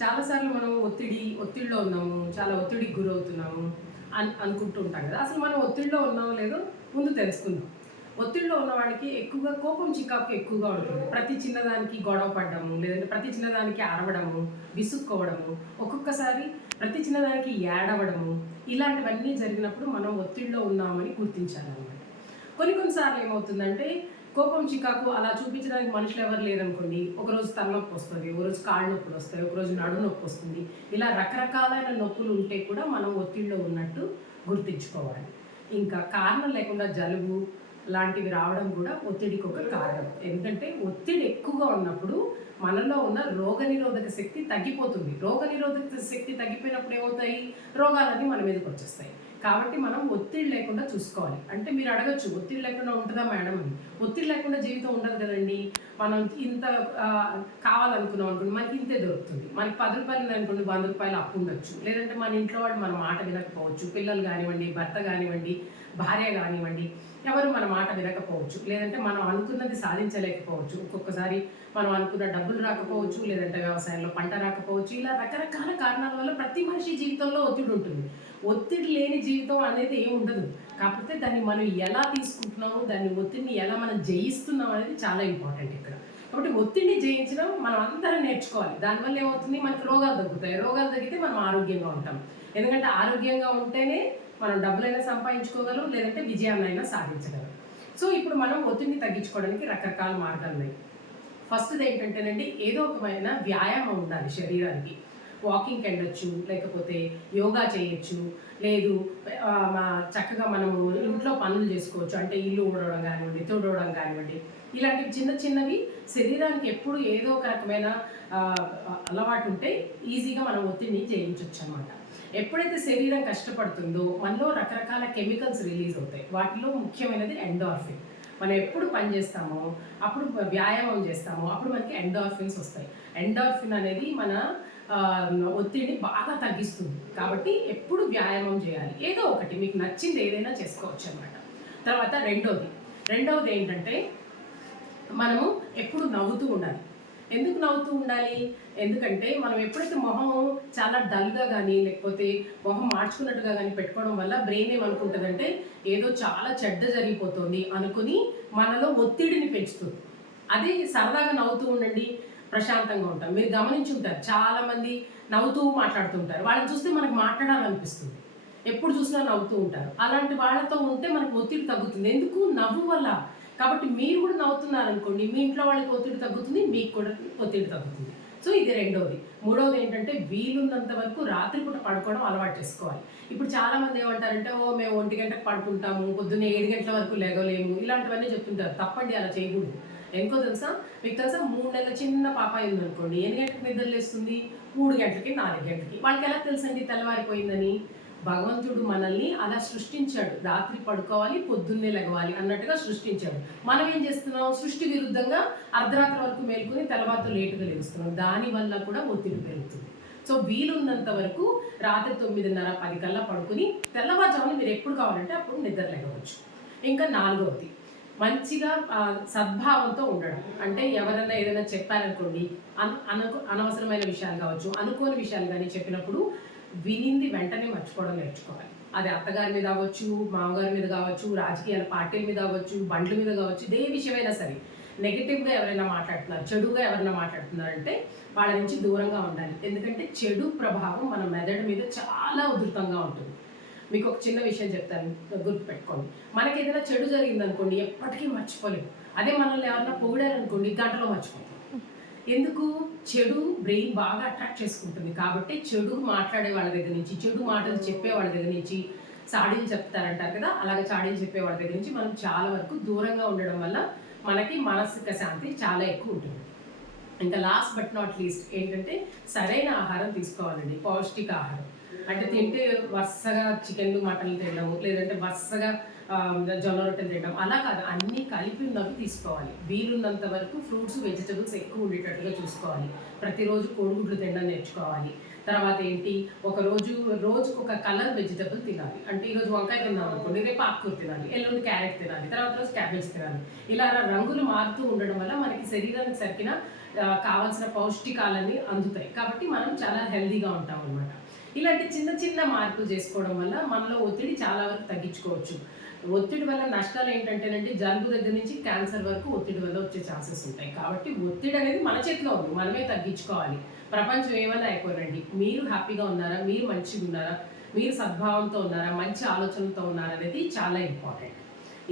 చాలాసార్లు మనం ఒత్తిడిలో ఉన్నాము, చాలా ఒత్తిడికి గురవుతున్నాము అనుకుంటూ ఉంటాం కదా. అసలు మనం ఒత్తిడిలో ఉన్నామో లేదో ముందు తెలుసుకుందాం. ఒత్తిడిలో ఉన్నవాడికి ఎక్కువగా కోపం, చికాకు ఎక్కువగా ఉంటుంది. ప్రతి చిన్నదానికి గొడవ పడ్డము, లేదంటే ప్రతి చిన్నదానికి అరవడము, విసుక్కోవడము, ఒక్కొక్కసారి ప్రతి చిన్నదానికి ఏడవడము, ఇలాంటివన్నీ జరిగినప్పుడు మనం ఒత్తిడిలో ఉన్నామని గుర్తించాలన్నమాట. కొన్నిసార్లు ఏమవుతుందంటే కోపం, చికాకు అలా చూపించడానికి మనుషులు ఎవరు లేరనుకోండి, ఒకరోజు తలనొప్పి వస్తుంది, ఒకరోజు కాళ్ళ నొప్పులు వస్తాయి, ఒకరోజు నడు నొప్పి వస్తుంది. ఇలా రకరకాలైన నొప్పులు ఉంటే కూడా మనం ఒత్తిడిలో ఉన్నట్టు గుర్తించుకోవాలి. ఇంకా కారణం లేకుండా జలుబు లాంటివి రావడం కూడా ఒత్తిడికి ఒక కారణం. ఎందుకంటే ఒత్తిడి ఎక్కువగా ఉన్నప్పుడు మనలో ఉన్న రోగనిరోధక శక్తి తగ్గిపోతుంది. రోగనిరోధక శక్తి తగ్గిపోయినప్పుడు ఏమవుతాయి? రోగాలన్నీ మన మీదకి వచ్చేస్తాయి. కాబట్టి మనం ఒత్తిడి లేకుండా చూసుకోవాలి. అంటే మీరు అడగచ్చు, ఒత్తిడి లేకుండా ఉంటుందా మేడం అని. ఒత్తిడి లేకుండా జీవితం ఉండదు కదండి. మనం ఇంత కావాలనుకున్నాం అనుకోండి, మనకి ఇంతే దొరుకుతుంది. మనకి 10 రూపాయలు ఉందనుకోండి, 100 రూపాయలు అప్పు ఉండొచ్చు. లేదంటే మన ఇంట్లో వాళ్ళు మన మాట వినకపోవచ్చు. పిల్లలు కానివ్వండి, భర్త కానివ్వండి, భార్య కానివ్వండి, ఎవరు మన మాట వినకపోవచ్చు. లేదంటే మనం అనుకున్నది సాధించలేకపోవచ్చు. ఒక్కొక్కసారి మనం అనుకున్న డబ్బులు రాకపోవచ్చు, లేదంటే వ్యవసాయంలో పంట రాకపోవచ్చు. ఇలా రకరకాల కారణాల వల్ల ప్రతి మనిషి జీవితంలో ఒత్తిడి ఉంటుంది. ఒత్తిడి లేని జీవితం అనేది ఏమి ఉండదు. కాకపోతే దాన్ని మనం ఎలా తీసుకుంటున్నాము, దాన్ని ఒత్తిడిని ఎలా మనం జయిస్తున్నాం అనేది చాలా ఇంపార్టెంట్ ఇక్కడ. కాబట్టి ఒత్తిడిని జయించడం మనం అందరం నేర్చుకోవాలి. దానివల్ల ఏమవుతుంది? మనకు రోగాలు తగ్గుతాయి. రోగాలు తగ్గితే మనం ఆరోగ్యంగా ఉంటాం. ఎందుకంటే ఆరోగ్యంగా ఉంటేనే మనం డబ్బులైనా సంపాదించుకోగలం, లేదంటే విజయాన్నైనా సాధించగలం. సో ఇప్పుడు మనం ఒత్తిడిని తగ్గించుకోవడానికి రకరకాల మార్గాలు ఉన్నాయి. ఫస్ట్ది ఏంటంటేనండి, ఏదో ఒకమైన వ్యాయామం ఉండాలి శరీరానికి. వాకింగ్కి వెళ్ళొచ్చు, లేకపోతే యోగా చేయొచ్చు, లేదు చక్కగా మనము ఇంట్లో పనులు చేసుకోవచ్చు. అంటే ఇల్లు ఊడవడం కానివ్వండి, తుడవడం కానివ్వండి, ఇలాంటివి చిన్న చిన్నవి శరీరానికి ఎప్పుడు ఏదో ఒక రకమైన అలవాటు ఉంటే ఈజీగా మనం ఒత్తిడిని జయించవచ్చు అన్నమాట. ఎప్పుడైతే శరీరం కష్టపడుతుందో మనలో రకరకాల కెమికల్స్ రిలీజ్ అవుతాయి. వాటిలో ముఖ్యమైనది ఎండార్ఫిన్. మనం ఎప్పుడు పని చేస్తామో, అప్పుడు వ్యాయామం చేస్తామో, అప్పుడు మనకి ఎండార్ఫిన్స్ వస్తాయి. ఎండార్ఫిన్ అనేది మన ఒత్తిడిని బాగా తగ్గిస్తుంది. కాబట్టి ఎప్పుడు వ్యాయామం చేయాలి. ఏదో ఒకటి మీకు నచ్చింది ఏదైనా చేసుకోవచ్చు అన్నమాట. తర్వాత రెండవది ఏంటంటే, మనము ఎప్పుడు నవ్వుతూ ఉండాలి. ఎందుకు నవ్వుతూ ఉండాలి? ఎందుకంటే మనం ఎప్పుడైతే మొహం చాలా డల్గా కానీ, లేకపోతే మొహం మార్చుకున్నట్టుగా కానీ పెట్టుకోవడం వల్ల బ్రెయిన్ ఏమనుకుంటుందంటే ఏదో చాలా చెడ్డ జరిగిపోతుంది అనుకుని మనలో ఒత్తిడిని పెంచుతుంది. అదే సరదాగా నవ్వుతూ ఉండండి, ప్రశాంతంగా ఉంటాం. మీరు గమనించి ఉంటారు, చాలామంది నవ్వుతూ మాట్లాడుతూ ఉంటారు. వాళ్ళని చూస్తే మనకు మాట్లాడాలనిపిస్తుంది. ఎప్పుడు చూసినా నవ్వుతూ ఉంటారు. అలాంటి వాళ్ళతో ఉంటే మనకు ఒత్తిడి తగ్గుతుంది. ఎందుకు? నవ్వు వల్ల. కాబట్టి మీరు కూడా నవ్వుతున్నారనుకోండి, మీ ఇంట్లో వాళ్ళకి ఒత్తిడి తగ్గుతుంది, మీకు కూడా ఒత్తిడి తగ్గుతుంది. సో ఇది రెండవది. మూడవది ఏంటంటే, వీలున్నంత వరకు రాత్రిపూట పడుకోవడం అలవాటు చేసుకోవాలి. ఇప్పుడు చాలామంది ఏమంటారంటే, మేము 1 గంటకు పడుకుంటాము, పొద్దున్నే 7 గంటల వరకు లెగలేము, ఇలాంటివన్నీ చెప్తుంటారు. తప్పండి, అలా చేయకూడదు. ఎందుకో తెలుసా? మీకు తెలుసా, 3 నెలల చిన్న పాప అయిందనుకోండి, ఎన్ని గంటలకు నిద్ర లేస్తుంది? 3 గంటలకి, 4 గంటలకి. వాళ్ళకి ఎలా తెలుసండి తెల్లవారిపోయిందని? భగవంతుడు మనల్ని అలా సృష్టించాడు. రాత్రి పడుకోవాలి, పొద్దున్నే లెగవాలి అన్నట్టుగా సృష్టించాడు. మనం ఏం చేస్తున్నాం? సృష్టి విరుద్ధంగా అర్ధరాత్రి వరకు మేల్కొని తెల్లవారితో లేటుగా లేస్తున్నాం. దానివల్ల కూడా ఒత్తిడి పెరుగుతుంది. సో వీలున్నంత వరకు రాత్రి 9:30, 10 కల్లా పడుకుని తెల్లవారుజామున మీరు ఎప్పుడు కావాలంటే అప్పుడు నిద్ర లేగవచ్చు. ఇంకా నాలుగవది, మంచిగా సద్భావంతో ఉండడం. అంటే ఎవరైనా ఏదైనా చెప్పారనుకోండి, అనవసరమైన విషయాలు కావచ్చు, అనుకోని విషయాలు కానీ చెప్పినప్పుడు వినింది వెంటనే మర్చిపోవడం నేర్చుకోవాలి. అది అత్తగారి మీద కావచ్చు, మామగారి మీద కావచ్చు, రాజకీయాల పార్టీల మీద కావచ్చు, బండ్ల మీద కావచ్చు, ఇదే విషయమైనా సరే. నెగిటివ్గా ఎవరైనా మాట్లాడుతున్నారు, చెడుగా ఎవరైనా మాట్లాడుతున్నారంటే వాళ్ళ నుంచి దూరంగా ఉండాలి. ఎందుకంటే చెడు ప్రభావం మన మెదడు మీద చాలా ఉధృతంగా ఉంటుంది. మీకు ఒక చిన్న విషయం చెప్తాను, గుర్తుపెట్టుకోండి. మనకి ఏదైనా చెడు జరిగిందనుకోండి, ఎప్పటికీ మర్చిపోలేము. అదే మనల్ని ఎవరైనా పొగిడారనుకోండి, గంటలో మర్చిపోతాం. ఎందుకు? చెడు బ్రెయిన్ బాగా అట్రాక్ట్ చేసుకుంటుంది. కాబట్టి చెడు మాట్లాడే వాళ్ళ దగ్గర నుంచి, చెడు మాటలు చెప్పే వాళ్ళ దగ్గర నుంచి, చాడీలు చెప్తారంటారు కదా, అలాగే చాడీలు చెప్పే వాళ్ళ దగ్గర నుంచి మనం చాలా వరకు దూరంగా ఉండడం వల్ల మనకి మానసిక శాంతి చాలా ఎక్కువ ఉంటుంది. ఇంకా లాస్ట్ బట్ నాట్ లీస్ట్ ఏంటంటే, సరైన ఆహారం తీసుకోవాలండి. పౌష్టిక ఆహారం అంటే తింటే వరుసగా చికెన్లు, మటన్లు తినడము, లేదంటే వరుసగా జొన్న రొట్టెలు తినడం అలా కాదు, అన్నీ కలిపి ఉన్నవి తీసుకోవాలి. వీలున్నంత వరకు ఫ్రూట్స్ వెజిటబుల్స్ ఎక్కువ ఉండేటట్టుగా చూసుకోవాలి. ప్రతిరోజు కోడిగుడ్లు తినడం నేర్చుకోవాలి. తర్వాత ఏంటి, రోజుకు ఒక కలర్ వెజిటబుల్ తినాలి. అంటే ఈరోజు వంకాయ తిన్నాం అనుకోండి, రేపు ఆకుకూర తినాలి, ఎల్లుండి క్యారెట్ తినాలి, తర్వాత రోజు క్యాబేజ్ తినాలి. ఇలా రంగులు మారుతూ ఉండడం వల్ల మనకి శరీరానికి సరికిన కావాల్సిన పౌష్టికాలన్నీ అందుతాయి. కాబట్టి మనం చాలా హెల్దీగా ఉంటాం అనమాట. ఇలాంటి చిన్న చిన్న మార్పులు చేసుకోవడం వల్ల మనలో ఒత్తిడి చాలా వరకు తగ్గించుకోవచ్చు. ఒత్తిడి వల్ల నష్టాలు ఏంటంటేనండి, జలుబు దగ్గర నుంచి క్యాన్సర్ వరకు ఒత్తిడి వల్ల వచ్చే ఛాన్సెస్ ఉంటాయి. కాబట్టి ఒత్తిడి అనేది మన చేతిలో ఉంది, మనమే తగ్గించుకోవాలి. ప్రపంచం ఏమైనా అయిపోనండి, మీరు హ్యాపీగా ఉన్నారా, మీరు మంచిగా ఉన్నారా, మీరు సద్భావంతో ఉన్నారా, మంచి ఆలోచనలతో ఉన్నారా అనేది చాలా ఇంపార్టెంట్.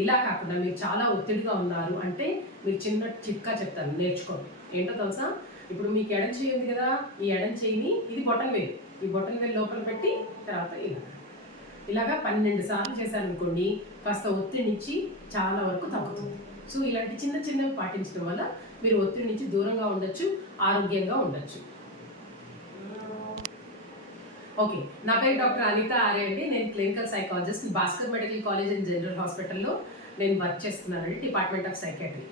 ఇలా కాకుండా మీరు చాలా ఒత్తిడిగా ఉన్నారు అంటే మీరు చిన్న చిట్కా చెప్తాను, నేర్చుకోండి. ఏంటో తెలుసా, ఇప్పుడు మీకు ఎడం చేయి ఉంది కదా, ఈ ఎడం చేయిని, ఇది బొటన్ వేలు, ఈ బొటన్ వేలు లోపల పెట్టి తర్వాత ఇలాగా 12 సార్లు చేశారనుకోండి, కాస్త ఒత్తిడి నుంచి చాలా వరకు తగ్గుతుంది. సో ఇలాంటి చిన్న చిన్నవి పాటించడం వల్ల మీరు ఒత్తిడి నుంచి దూరంగా ఉండొచ్చు, ఆరోగ్యంగా ఉండొచ్చు. ఓకే, నా పేరు డాక్టర్ అనిత ఆర్య అండి. నేను clinical psychologist, Bhaskar medical college and general హాస్పిటల్లో నేను వర్క్ చేస్తున్నానండి, డిపార్ట్మెంట్ ఆఫ్ సైకాట్రీ.